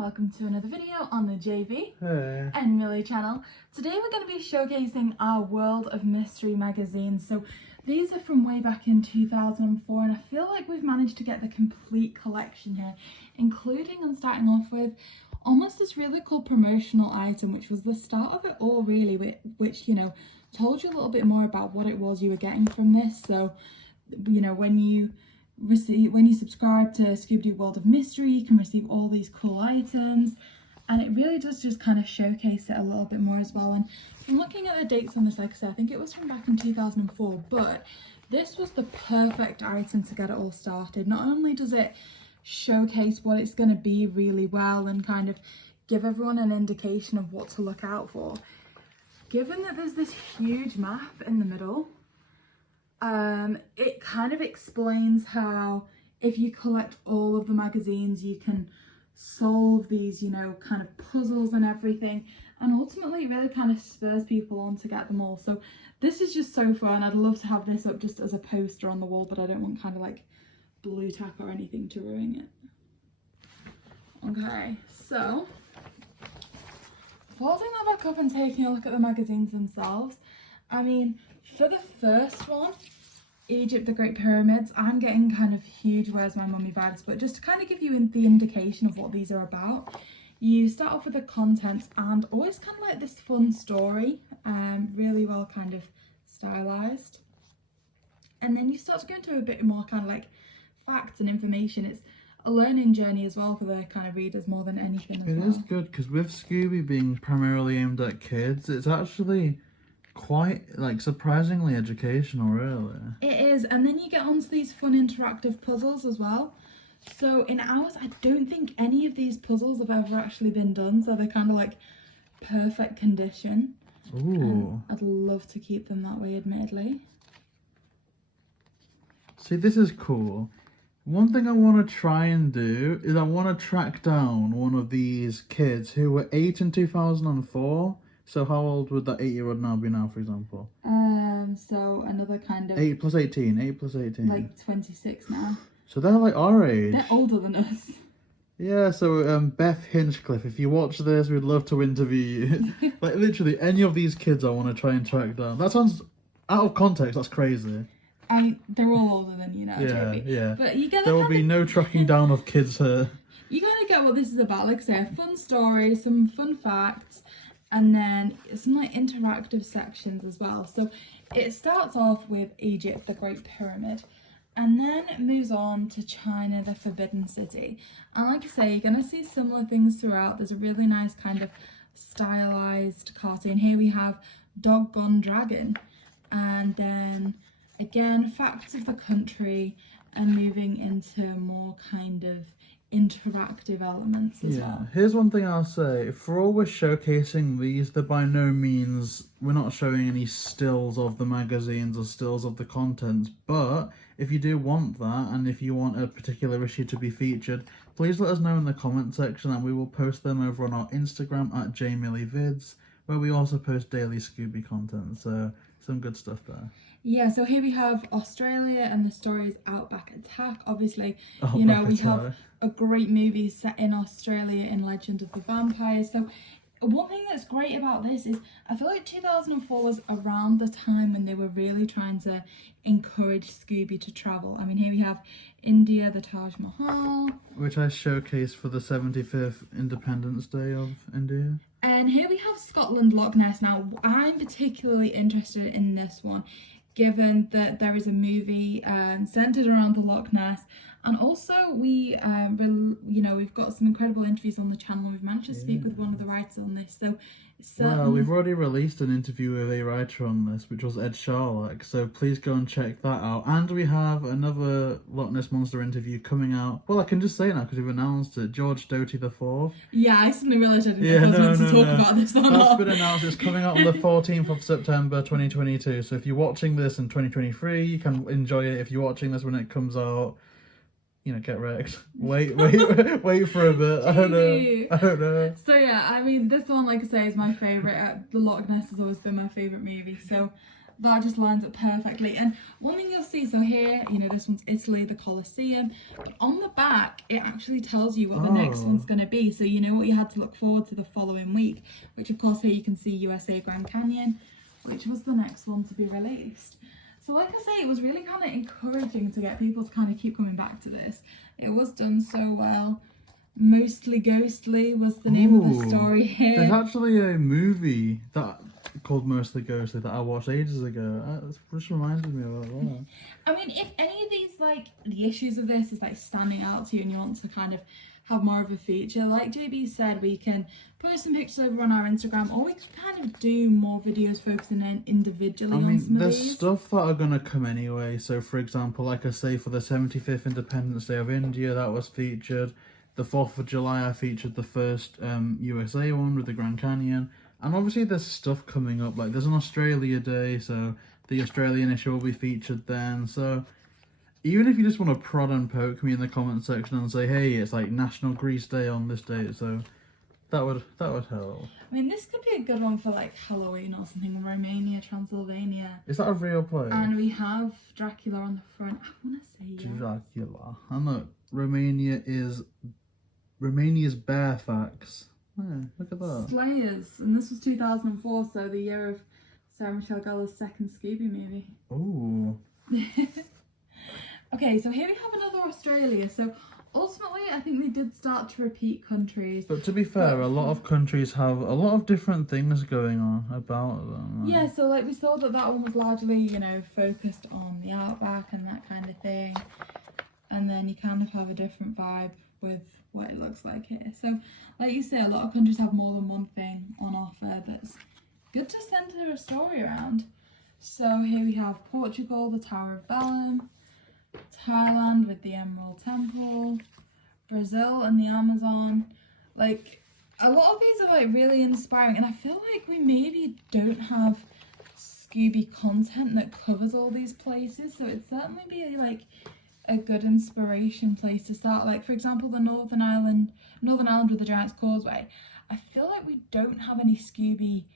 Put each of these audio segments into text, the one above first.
welcome to another video on the JayBee Hey. and Milly channel. Today we're going to be showcasing our World of Mystery magazines. So these are from way back in 2004 and I feel like we've managed to get the complete collection here, including, and starting off with, almost this really cool promotional item, which was the start of it all really, which, you know, told you a little bit more about what it was you were getting from this. So, you know, when you subscribe to Scooby-Doo World of Mystery, you can receive all these cool items, and it really does just kind of showcase it a little bit more as well. And from looking at the dates on this, like I said, I think it was from back in 2004, but this was the perfect item to get it all started. Not only does it showcase what it's going to be really well and kind of give everyone an indication of what to look out for, given that there's this huge map in the middle, it kind of explains how if you collect all of the magazines you can solve these, you know, kind of puzzles and everything, and ultimately it really kind of spurs people on to get them all. So this is just so fun. I'd love to have this up just as a poster on the wall, but I don't want kind of like blue tack or anything to ruin it. Okay, so folding that back up and taking a look at the magazines themselves, I mean, for the first one, Egypt, the Great Pyramids, I'm getting kind of huge Where's My Mummy vibes, but just to kind of give you the indication of what these are about, you start off with the contents and always kind of like this fun story, really well kind of stylized. And then you start to go into a bit more kind of like facts and information. It's a learning journey as well for the kind of readers more than anything as well. It is good because with Scooby being primarily aimed at kids, it's actually quite like surprisingly educational, really. It is, and then you get onto these fun interactive puzzles as well. So in ours, I don't think any of these puzzles have ever actually been done, so they're kind of like perfect condition. Ooh. I'd love to keep them that way, admittedly. See, this is cool. One thing I want to try and do is I want to track down one of these kids who were 8 in 2004. So how old would that 8-year-old now be now, for example? So another kind of 8 plus 18, 8 plus 18. like 26 now. So they're like our age. They're older than us. Yeah, so Beth Hinchcliffe, if you watch this, we'd love to interview you. Like literally any of these kids I want to try and track down. That sounds out of context, that's crazy. They're all older than you now, JayBee. Yeah. But you get there will be no tracking down of kids here. You kind of get what this is about. Like I say, a fun story, some fun facts, and then some like interactive sections as well. So it starts off with Egypt, the Great Pyramid, and then it moves on to China, the Forbidden City. And like I say, you're going to see similar things throughout. There's a really nice kind of stylized cartoon. Here we have Dog Gone Dragon, and then again facts of the country, and moving into more kind of interactive elements as well. Here's one thing I'll say. For all we're showcasing these, they're by no means, we're not showing any stills of the magazines or stills of the contents, but if you do want that, and if you want a particular issue to be featured, please let us know in the comment section and we will post them over on our Instagram at JMillyVids, where we also post daily Scooby content, so some good stuff there. Yeah, so here we have Australia, and the story is Outback Attack. Obviously, Outback you know, we Attack. have a great movie set in Australia in Legend of the Vampires. So one thing that's great about this is I feel like 2004 was around the time when they were really trying to encourage Scooby to travel. I mean, here we have India, the Taj Mahal, which I showcased for the 75th Independence Day of India. And here we have Scotland, Loch Ness. Now, I'm particularly interested in this one, given that there is a movie centered around the Loch Ness, and also we've got some incredible interviews on the channel, and we've managed to speak with one of the writers on this. So well, we've already released an interview with a writer on this, which was Ed Sharlock, so please go and check that out. And we have another Loch Ness Monster interview coming out. Well, I can just say now because we've announced it. George Doty IV. Yeah, I suddenly realised I didn't know if I was meant to talk about this or not. That's been announced. It's coming out on the 14th of September 2022. So if you're watching this in 2023, you can enjoy it. If you're watching this when it comes out, you know, get wrecked. Wait for a bit. I don't know. So yeah, I mean, this one, like I say, is my favourite. The Loch Ness has always been my favourite movie. So that just lines up perfectly. And one thing you'll see, so here, you know, this one's Italy, the Colosseum. But on the back, it actually tells you what the next one's going to be. So you know what you had to look forward to the following week, which of course here you can see USA Grand Canyon, which was the next one to be released. So like I say, it was really kind of encouraging to get people to kind of keep coming back to this. It was done so well. Mostly Ghostly was the name of the story here. There's actually a movie that called Mostly Ghostly that I watched ages ago. It just reminded me of that. I mean, if any of these, like, the issues of this is like standing out to you and you want to kind of have more of a feature, like JayBee said, we can post some pictures over on our Instagram, or we can kind of do more videos focusing in individually on some of there's these. stuff that are going to come anyway. So for example, like I say, for the 75th Independence Day of India, that was featured. The 4th of July, I featured the first USA one with the Grand Canyon. And obviously there's stuff coming up, like there's an Australia Day, so the Australian issue will be featured then. So even if you just want to prod and poke me in the comment section and say, hey, it's like National Grease Day on this date, so that would help. I mean, this could be a good one for like Halloween or something, Romania, Transylvania. Is that a real place? And we have Dracula on the front. I want to say Dracula. And look, Romania's bare facts. Yeah, look at that. Slayers, and this was 2004, so the year of Sarah Michelle Gellar's second Scooby movie. Ooh. Okay, so here we have another Australia. So ultimately, I think they did start to repeat countries. But to be fair, a lot of countries have a lot of different things going on about them. Right? Yeah, so like we saw that one was largely, you know, focused on the Outback and that kind of thing. And then you kind of have a different vibe with what it looks like here. So like you say, a lot of countries have more than one thing on offer that's good to centre a story around. So here we have Portugal, the Tower of Belém, Thailand with the Emerald Temple, Brazil and the Amazon. Like, a lot of these are like really inspiring, and I feel like we maybe don't have Scooby content that covers all these places, so it'd certainly be like a good inspiration place to start. Like for example, the Northern Ireland with the Giant's Causeway. I feel like we don't have any Scooby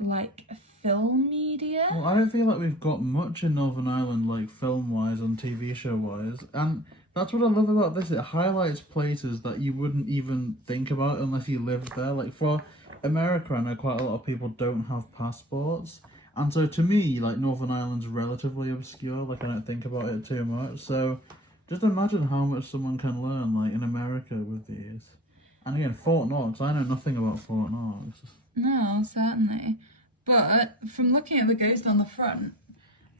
like film media. Well, I don't feel like we've got much in Northern Ireland, like film wise and TV show wise, and that's what I love about this. It highlights places that you wouldn't even think about unless you lived there. Like for America, I know quite a lot of people don't have passports. And so to me, like, Northern Ireland's relatively obscure, like, I don't think about it too much. So just imagine how much someone can learn, like, in America with these. And again, Fort Knox, I know nothing about Fort Knox. No, certainly. But from looking at the ghost on the front,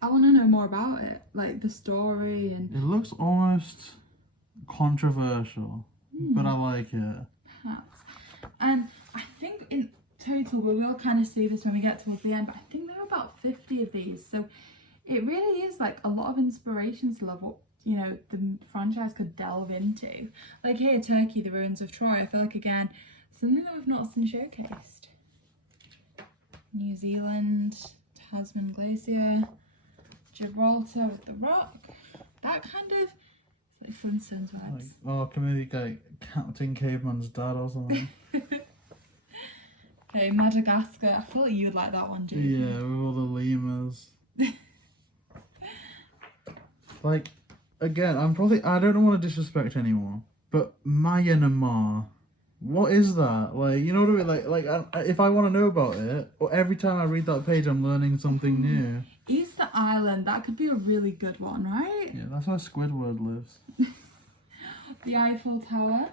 I want to know more about it, like the story and... It looks almost controversial, but I like it. Perhaps. And I think in total, we will kind of see this when we get towards the end, but I think there are about 50 of these, so it really is like a lot of inspiration to love what, you know, the franchise could delve into. Like here, Turkey, the ruins of Troy, I feel like again something that we've not seen showcased. New Zealand, Tasman Glacier, Gibraltar with the Rock, that kind of like Flintstones vibes. Like, oh, can maybe get Captain Caveman's dad or something. Okay, Madagascar. I feel like you would like that one, JayBee. Yeah, with all the lemurs. Like, again, I don't want to disrespect anyone, but Myanmar, what is that? Like, you know what I mean? If I want to know about it, or every time I read that page, I'm learning something new. Easter Island, that could be a really good one, right? Yeah, that's where Squidward lives. The Eiffel Tower.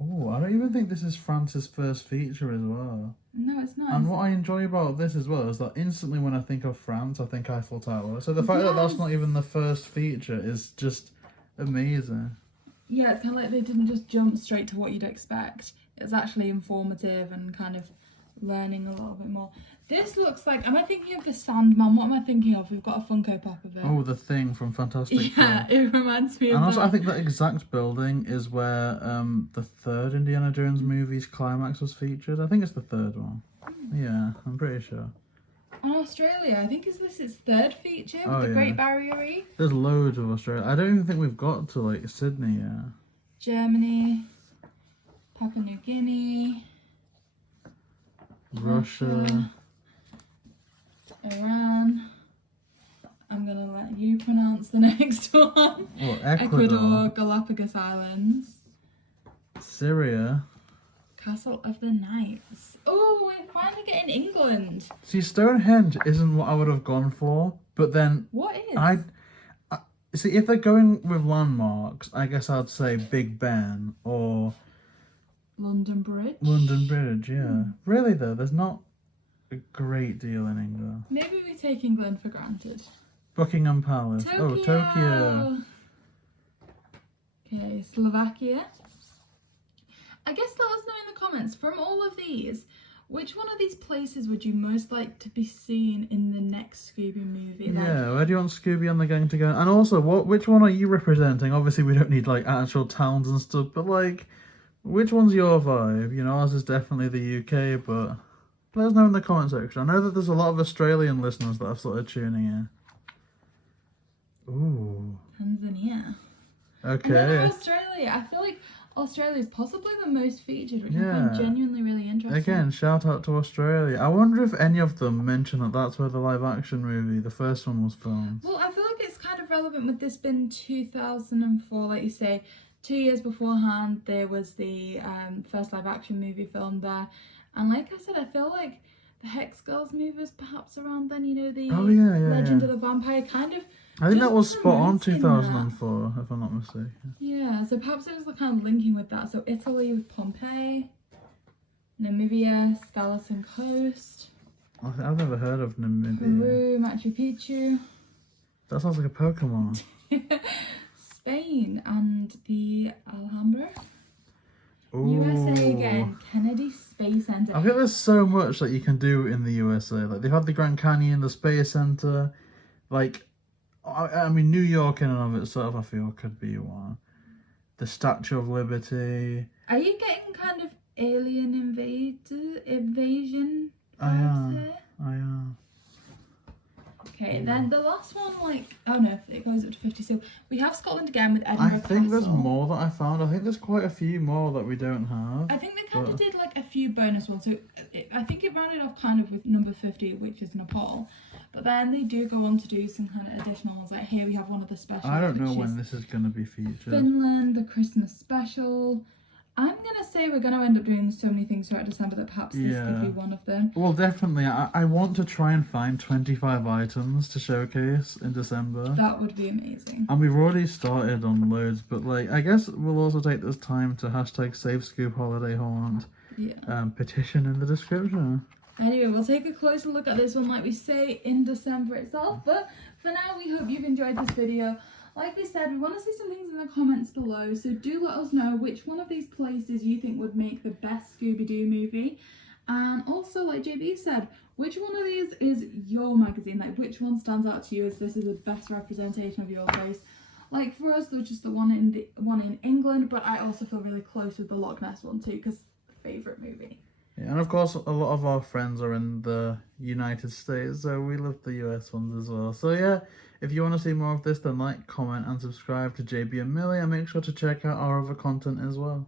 Oh, I don't even think this is France's first feature as well. No, it's not. And what I enjoy about this as well is that instantly when I think of France, I think Eiffel Tower. So the fact that that's not even the first feature is just amazing. Yeah, it's kind of like they didn't just jump straight to what you'd expect. It's actually informative and kind of learning a little bit more. This looks like, am I thinking of the Sandman? What am I thinking of? We've got a Funko Pop of it. Oh, the Thing from Fantastic Four. Yeah, it reminds me of And also, that. I think that exact building is where the third Indiana Jones movie's climax was featured. I think it's the third one. Yeah, I'm pretty sure. And Australia, I think is this its third feature with Oh, the yeah. Great Barrier Reef. There's loads of Australia. I don't even think we've got to, like, Sydney yet. Germany, Papua New Guinea, Russia. Iran. I'm gonna let you pronounce the next one. Well, Ecuador, Galapagos Islands. Syria. Castle of the Knights. Oh, we're finally getting England. See, Stonehenge isn't what I would have gone for, but then What is? I see, if they're going with landmarks, I guess I'd say Big Ben or London Bridge. London Bridge. Yeah, really though, there's not a great deal in England. Maybe we take England for granted. Buckingham Palace. Tokyo. Oh, Tokyo. Okay, Slovakia. I guess let us know in the comments, from all of these, which one of these places would you most like to be seen in the next Scooby movie? Yeah, where do you want Scooby and the gang to go? And also, which one are you representing? Obviously, we don't need, like, actual towns and stuff, but, like, which one's your vibe? You know, ours is definitely the UK, but let us know in the comment section. I know that there's a lot of Australian listeners that have started tuning in. Ooh. Tanzania. Okay. Another Australia. I feel like Australia is possibly the most featured, which I find genuinely really interesting. Again, shout out to Australia. I wonder if any of them mention that that's where the live action movie, the first one, was filmed. Well, I feel like it's kind of relevant with this being 2004, like you say. 2 years beforehand, there was the first live action movie filmed there. And like I said, I feel like the Hex Girls movie was perhaps around then, you know, the Legend of the Vampire kind of. I think that was spot on 2004, if I'm not mistaken. Yeah, so perhaps it was the kind of linking with that. So Italy with Pompeii, Namibia, Skeleton Coast. I've never heard of Namibia. Peru, Machu Picchu. That sounds like a Pokemon. Spain and the Alhambra. Ooh. USA again, Kennedy Space Center. I feel there's so much that you can do in the USA. Like, they've had the Grand Canyon, the Space Center. Like, I mean, New York in and of itself, I feel, could be one. The Statue of Liberty. Are you getting kind of alien invasion I am. Okay, then the last one, like, oh no, it goes up to 50. So we have Scotland again with Edinburgh I think there's Castle. more that I found. I think there's quite a few more that we don't have. I think they kind of did like a few bonus ones. So I think it rounded off kind of with number 50, which is Nepal. But then they do go on to do some kind of additional ones. Like here we have one of the specials. I don't know when this is going to be featured. Finland, the Christmas special. I'm going to say we're going to end up doing so many things throughout December that perhaps this could be one of them. Well, definitely. I want to try and find 25 items to showcase in December. That would be amazing. And we've already started on loads, but like, I guess we'll also take this time to hashtag Save Scoob Holiday Haunt. Yeah. Petition in the description. Anyway, we'll take a closer look at this one, like we say, in December itself. But for now, we hope you've enjoyed this video. Like we said, we want to see some things in the comments below, so do let us know which one of these places you think would make the best Scooby-Doo movie. And also, like JayBee said, which one of these is your magazine? Like, which one stands out to you as this is the best representation of your place? Like, for us, there's just the one in England, but I also feel really close with the Loch Ness one too, because favourite movie. Yeah, and of course, a lot of our friends are in the United States, so we love the US ones as well. So yeah, if you want to see more of this, then like, comment, and subscribe to JayBee and Milly, and make sure to check out our other content as well.